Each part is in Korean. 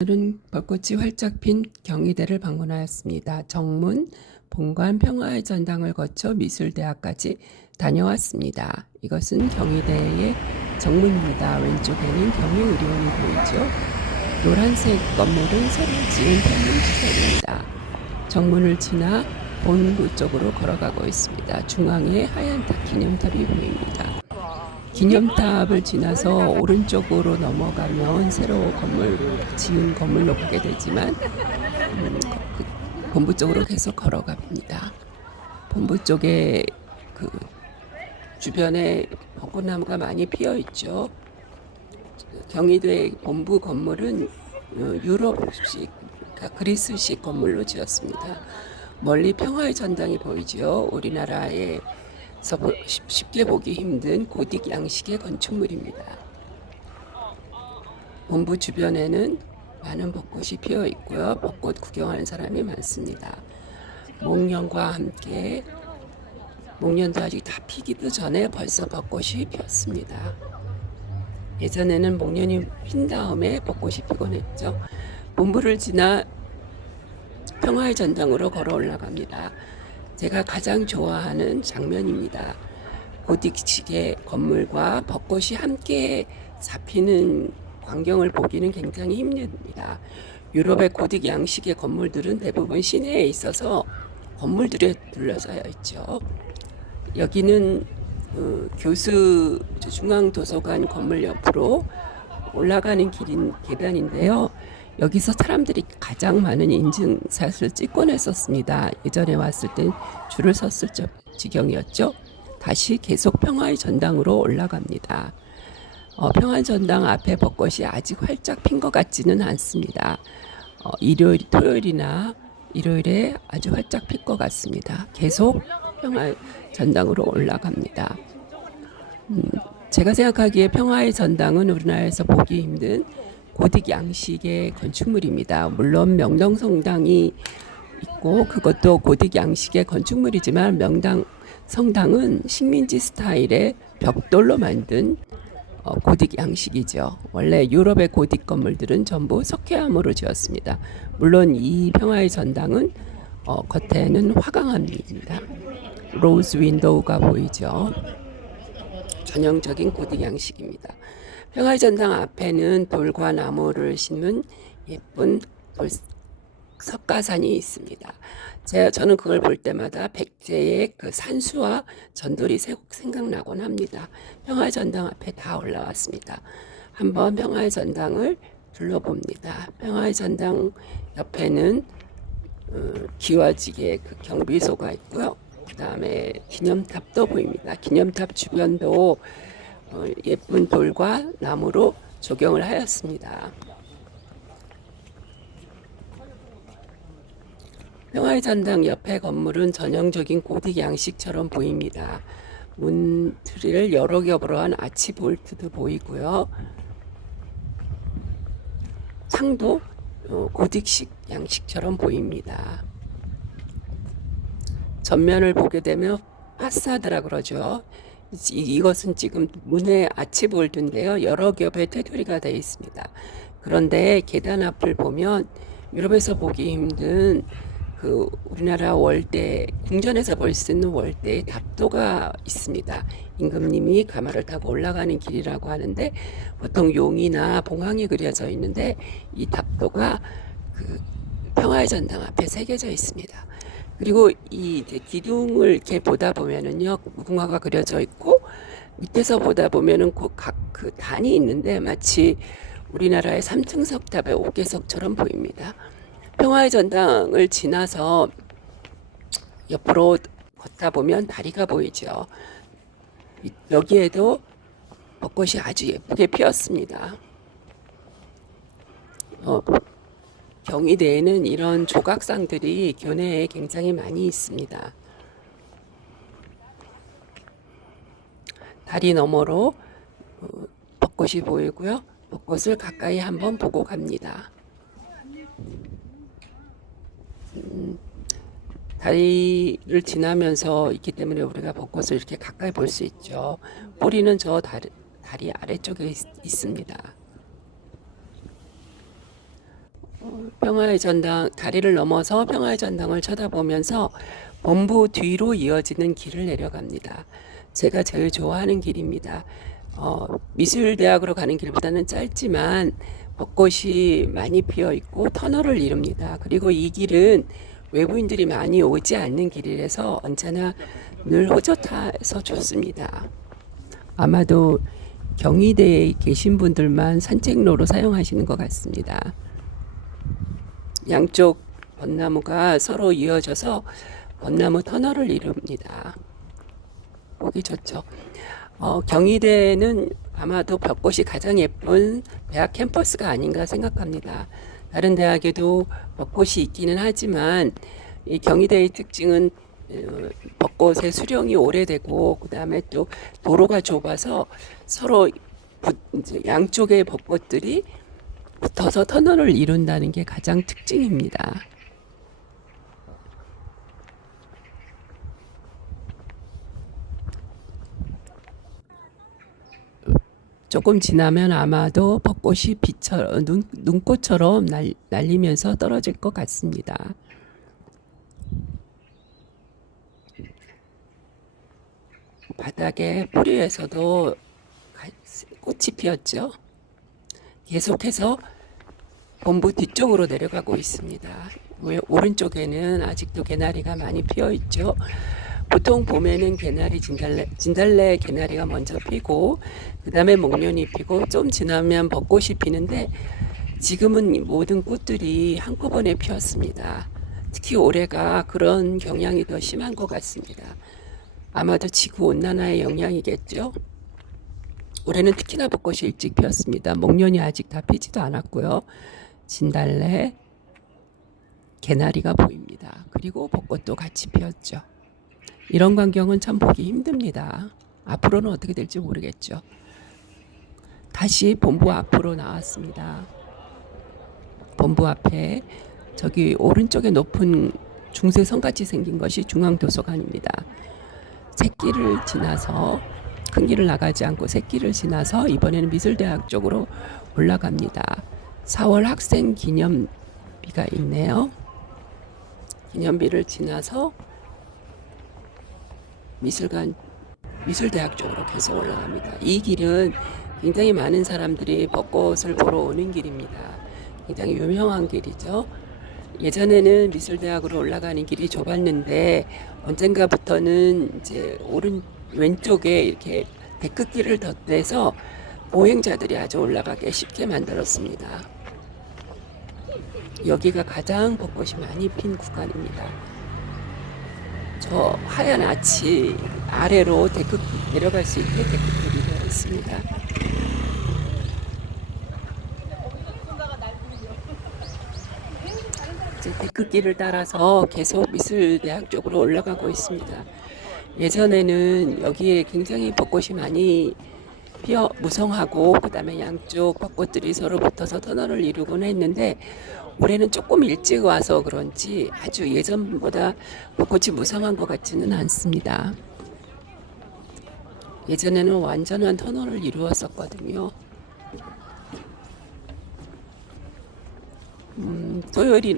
오늘은 벚꽃이 활짝 핀 경희대를 방문하였습니다. 정문, 본관, 평화의 전당을 거쳐 미술대학까지 다녀왔습니다. 이것은 경희대의 정문입니다. 왼쪽에는 경희의료원이 보이죠. 노란색 건물은 새로 지은 평림시설입니다. 정문을 지나 본부 쪽으로 걸어가고 있습니다. 중앙에 하얀 탑 기념탑이 보입니다. 기념탑을 지나서 오른쪽으로 넘어가면 새로 지은 건물로 가게 되지만 본부 쪽으로 계속 걸어갑니다. 본부 쪽에 주변에 벚꽃나무가 많이 피어 있죠. 경희대 본부 건물은 유럽식, 그러니까 그리스식 건물로 지었습니다. 멀리 평화의 전당이 보이죠. 우리나라에 쉽게 보기 힘든 고딕 양식의 건축물입니다. 본부 주변에는 많은 벚꽃이 피어 있고요. 벚꽃 구경하는 사람이 많습니다. 목련과 함께 목련도 아직 다 피기도 전에 벌써 벚꽃이 피었습니다. 예전에는 목련이 핀 다음에 벚꽃이 피곤 했죠. 본부를 지나 평화의 전당으로 걸어 올라갑니다. 제가 가장 좋아하는 장면입니다. 고딕식의 건물과 벚꽃이 함께 잡히는 광경을 보기는 굉장히 힘듭니다. 유럽의 고딕 양식의 건물들은 대부분 시내에 있어서 건물들에 둘러싸여 있죠. 여기는 교수 중앙도서관 건물 옆으로 올라가는 계단인데요. 여기서 사람들이 가장 많은 인증샷을 찍곤 했었습니다. 예전에 왔을 땐 줄을 섰을 지경이었죠. 다시 계속 평화의 전당으로 올라갑니다. 평화의 전당 앞에 벚꽃이 아직 활짝 핀 것 같지는 않습니다. 토요일이나 일요일에 아주 활짝 필 것 같습니다. 계속 평화의 전당으로 올라갑니다. 제가 생각하기에 평화의 전당은 우리나라에서 보기 힘든 고딕 양식의 건축물입니다. 물론 명동성당이 있고 그것도 고딕 양식의 건축물이지만 성당은 식민지 스타일의 벽돌로 만든 고딕 양식이죠. 원래 유럽의 고딕 건물들은 전부 석회암으로 지었습니다. 물론 이 평화의 전당은 겉에는 화강암입니다. 로즈 윈도우가 보이죠. 전형적인 고딕 양식입니다. 평화의 전당 앞에는 돌과 나무를 심은 예쁜 석가산이 있습니다. 저는 그걸 볼 때마다 백제의 그 산수와 전돌이 생각나곤 합니다. 평화의 전당 앞에 다 올라왔습니다. 한번 평화의 전당을 둘러봅니다. 평화의 전당 옆에는 기와지게 그 경비소가 있고요. 그 다음에 기념탑도 보입니다. 기념탑 주변도 예쁜 돌과 나무로 조경을 하였습니다. 평화의 전당 옆에 건물은 전형적인 고딕 양식처럼 보입니다. 문틀을 여러 겹으로 한 아치볼트도 보이고요. 창도 고딕식 양식처럼 보입니다. 전면을 보게 되면 파사드라 그러죠. 이것은 지금 문의 아치볼트인데요. 여러 겹의 테두리가 되어 있습니다. 그런데 계단 앞을 보면 유럽에서 보기 힘든 우리나라 월대, 궁전에서 볼 수 있는 월대의 답도가 있습니다. 임금님이 가마를 타고 올라가는 길이라고 하는데 보통 용이나 봉황이 그려져 있는데 이 답도가 평화의 전당 앞에 새겨져 있습니다. 그리고 이 기둥을 이렇게 보다 보면은요, 무궁화가 그려져 있고 밑에서 보다 보면은 각 단이 있는데 마치 우리나라의 삼층석탑의 옥계석처럼 보입니다. 평화의 전당을 지나서 옆으로 걷다 보면 다리가 보이죠. 여기에도 벚꽃이 아주 예쁘게 피었습니다. 경희대에는 이런 조각상들이 교내에 굉장히 많이 있습니다. 다리 너머로 벚꽃이 보이고요. 벚꽃을 가까이 한번 보고 갑니다. 다리를 지나면서 있기 때문에 우리가 벚꽃을 이렇게 가까이 볼 수 있죠. 뿌리는 저 다리 아래쪽에 있습니다. 평화의 전당 다리를 넘어서 평화의 전당을 쳐다보면서 본부 뒤로 이어지는 길을 내려갑니다. 제가 제일 좋아하는 길입니다. 미술대학으로 가는 길보다는 짧지만 벚꽃이 많이 피어 있고 터널을 이룹니다. 그리고 이 길은 외부인들이 많이 오지 않는 길이라서 언제나 늘 호젓해서 좋습니다. 아마도 경희대에 계신 분들만 산책로로 사용하시는 것 같습니다. 양쪽 벚나무가 서로 이어져서 벚나무 터널을 이룹니다. 보기 좋죠. 경희대는 아마도 벚꽃이 가장 예쁜 대학 캠퍼스가 아닌가 생각합니다. 다른 대학에도 벚꽃이 있기는 하지만 이 경희대의 특징은 벚꽃의 수령이 오래되고 그 다음에 또 도로가 좁아서 서로 이제 양쪽의 벚꽃들이 붙어서 터널을 이룬다는 게 가장 특징입니다. 조금 지나면 아마도 벚꽃이 눈꽃처럼 날리면서 떨어질 것 같습니다. 바닥에 뿌리에서도 꽃이 피었죠. 계속해서 본부 뒤쪽으로 내려가고 있습니다. 오른쪽에는 아직도 개나리가 많이 피어 있죠. 보통 봄에는 개나리, 진달래 개나리가 먼저 피고 그 다음에 목련이 피고 좀 지나면 벚꽃이 피는데 지금은 모든 꽃들이 한꺼번에 피었습니다. 특히 올해가 그런 경향이 더 심한 것 같습니다. 아마도 지구온난화의 영향이겠죠. 올해는 특히나 벚꽃이 일찍 피었습니다. 목련이 아직 다 피지도 않았고요. 진달래, 개나리가 보입니다. 그리고 벚꽃도 같이 피었죠. 이런 광경은 참 보기 힘듭니다. 앞으로는 어떻게 될지 모르겠죠. 다시 본부 앞으로 나왔습니다. 본부 앞에 저기 오른쪽에 높은 중세 성같이 생긴 것이 중앙도서관입니다. 새길을 지나서 큰 길을 나가지 않고 새길을 지나서 이번에는 미술대학 쪽으로 올라갑니다. 4월 학생 기념비가 있네요. 기념비를 지나서 미술대학 쪽으로 계속 올라갑니다. 이 길은 굉장히 많은 사람들이 벚꽃을 보러 오는 길입니다. 굉장히 유명한 길이죠. 예전에는 미술대학으로 올라가는 길이 좁았는데 언젠가부터는 이제 왼쪽에 이렇게 데크길을 덧대서 보행자들이 아주 올라가기 쉽게 만들었습니다. 여기가 가장 벚꽃이 많이 핀 구간입니다. 저 하얀 아치 아래로 내려갈 수 있게 데크길이 되어 있습니다. 이제 데크길을 따라서 계속 미술대학 쪽으로 올라가고 있습니다. 예전에는 여기에 굉장히 벚꽃이 많이 피어 무성하고 그 다음에 양쪽 벚꽃들이 서로 붙어서 터널을 이루곤 했는데 올해는 조금 일찍 와서 그런지 아주 예전보다 벚꽃이 무성한 것 같지는 않습니다. 예전에는 완전한 터널을 이루었었거든요.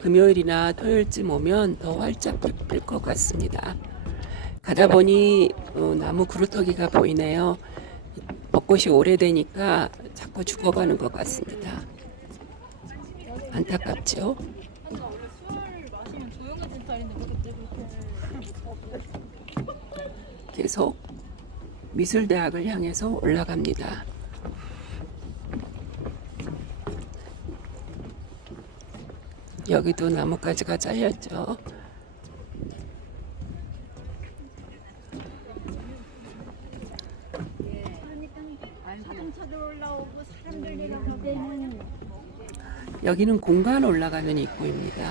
금요일이나 토요일쯤 오면 더 활짝 필 것 같습니다. 가다 보니 나무 그루터기가 보이네요. 벚꽃이 오래되니까 자꾸 죽어가는 것 같습니다. 안타깝죠? 계속 미술대학을 향해서 올라갑니다. 여기도 나뭇가지가 잘렸죠. 여기는 공간 올라가는 입구입니다.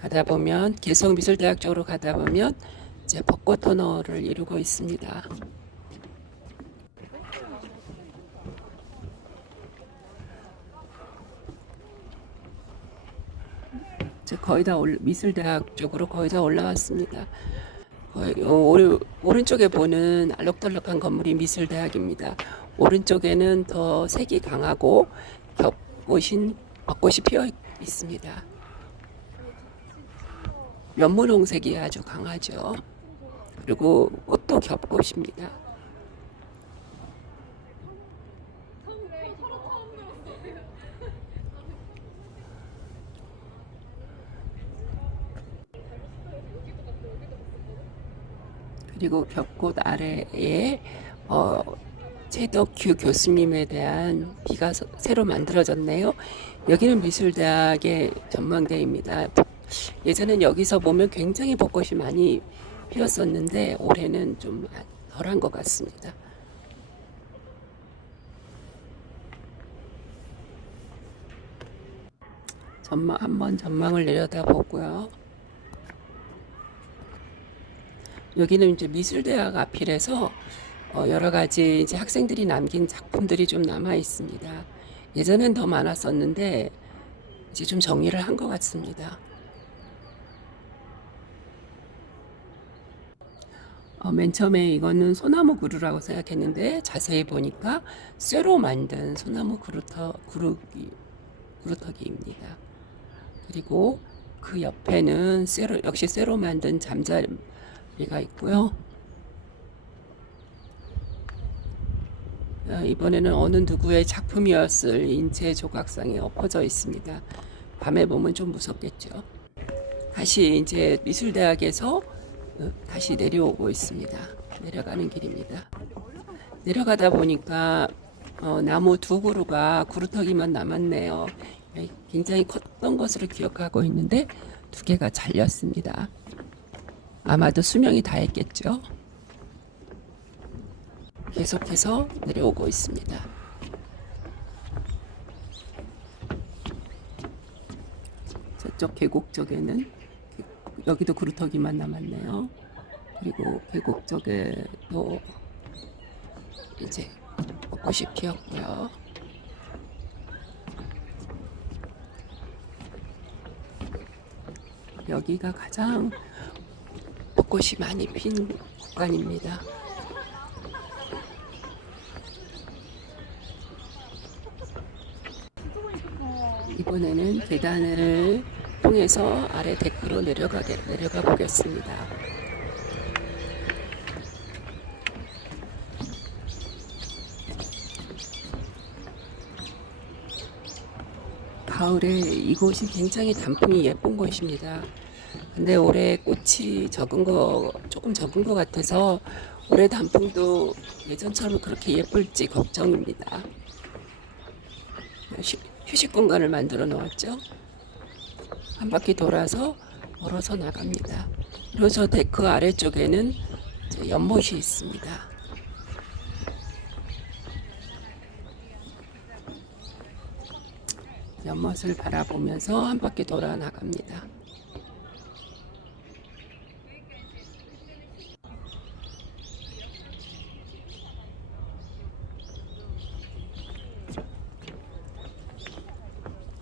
가다 보면 계속 미술대학 쪽으로 가다 보면 이제 벚꽃 터널을 이루고 있습니다. 거의 다 미술대학 쪽으로 거의 다 올라왔습니다. 오른쪽에 보는 알록달록한 건물이 미술대학입니다. 오른쪽에는 더 색이 강하고 벚꽃이 피어 있습니다. 연분홍색이 아주 강하죠. 그리고 꽃도 겹꽃입니다. 그리고 겹꽃 아래에 최덕규 교수님에 대한 비가 새로 만들어졌네요. 여기는 미술대학의 전망대입니다. 예전엔 여기서 보면 굉장히 벚꽃이 많이 피었었는데 올해는 좀 덜한 것 같습니다. 한번 전망을 내려다보고요. 여기는 이제 미술대학 앞이라서 여러 가지 이제 학생들이 남긴 작품들이 좀 남아 있습니다. 예전엔 더 많았었는데 이제 좀 정리를 한 것 같습니다. 맨 처음에 이거는 소나무 그루라고 생각했는데 자세히 보니까 쇠로 만든 소나무 그루터기입니다. 그리고 그 옆에는 역시 쇠로 만든 잠자리가 있고요. 이번에는 어느 누구의 작품이었을 인체 조각상에 엎어져 있습니다. 밤에 보면 좀 무섭겠죠. 다시 이제 미술대학에서 다시 내려오고 있습니다. 내려가는 길입니다. 내려가다 보니까 나무 두 그루가 그루터기만 남았네요. 굉장히 컸던 것으로 기억하고 있는데 두 개가 잘렸습니다. 아마도 수명이 다했겠죠. 계속해서 내려오고 있습니다. 저쪽 계곡 쪽에는 여기도 그루터기만 남았네요. 그리고 계곡 쪽에도 이제 벚꽃이 피었고요. 여기가 가장 벚꽃이 많이 핀 구간입니다. 이번에는 계단을 통해서 아래 데크로 내려가 보겠습니다. 가을에 이곳이 굉장히 단풍이 예쁜 곳입니다. 근데 올해 꽃이 조금 적은 것 같아서 올해 단풍도 예전처럼 그렇게 예쁠지 걱정입니다. 휴식 공간을 만들어 놓았죠. 한 바퀴 돌아서 걸어서 나갑니다. 그리고 저 데크 아래쪽에는 연못이 있습니다. 연못을 바라보면서 한 바퀴 돌아 나갑니다.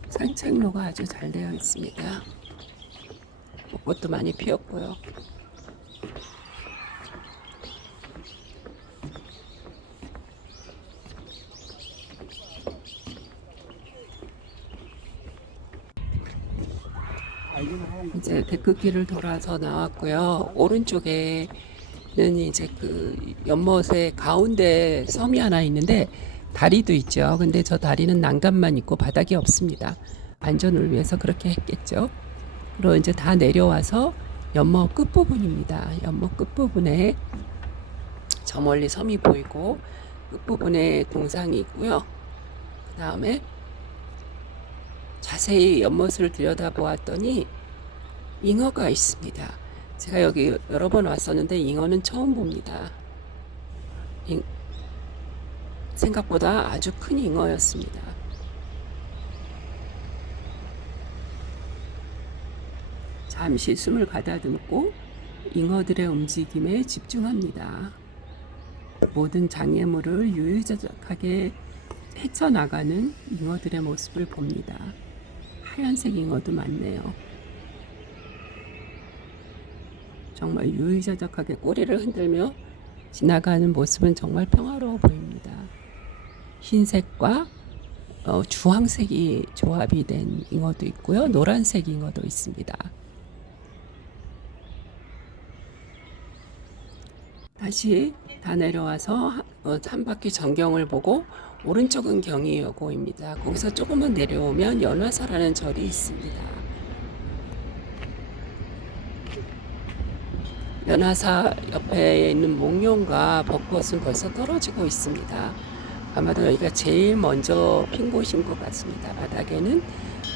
산책로가 아주 잘 되어 있습니다. 벚꽃도 많이 피었고요. 이제 데크길을 돌아서 나왔고요. 오른쪽에는 이제 그 연못의 가운데 섬이 하나 있는데 다리도 있죠. 근데 저 다리는 난간만 있고 바닥이 없습니다. 안전을 위해서 그렇게 했겠죠. 그리고 이제 다 내려와서 연못 끝부분입니다. 연못 끝부분에 저 멀리 섬이 보이고 끝부분에 동상이 있고요. 그 다음에 자세히 연못을 들여다보았더니 잉어가 있습니다. 제가 여기 여러 번 왔었는데 잉어는 처음 봅니다. 생각보다 아주 큰 잉어였습니다. 잠시 숨을 가다듬고 잉어들의 움직임에 집중합니다. 모든 장애물을 유유자적하게 헤쳐나가는 잉어들의 모습을 봅니다. 하얀색 잉어도 많네요. 정말 유유자적하게 꼬리를 흔들며 지나가는 모습은 정말 평화로워 보입니다. 흰색과 주황색이 조합이 된 잉어도 있고요. 노란색 잉어도 있습니다. 다시 다 내려와서 한 바퀴 전경을 보고 오른쪽은 경의여고입니다. 거기서 조금만 내려오면 연화사라는 절이 있습니다. 연화사 옆에 있는 목련과 벚꽃은 벌써 떨어지고 있습니다. 아마도 여기가 제일 먼저 핀 곳인 것 같습니다. 바닥에는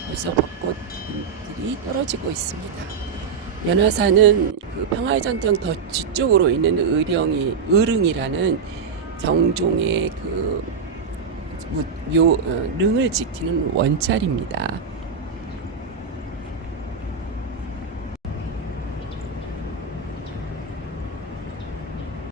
벌써 벚꽃들이 떨어지고 있습니다. 연화사는 그 평화의 전쟁 더 뒤쪽으로 있는 의릉이라는 경종의 그 릉을 지키는 원자리입니다.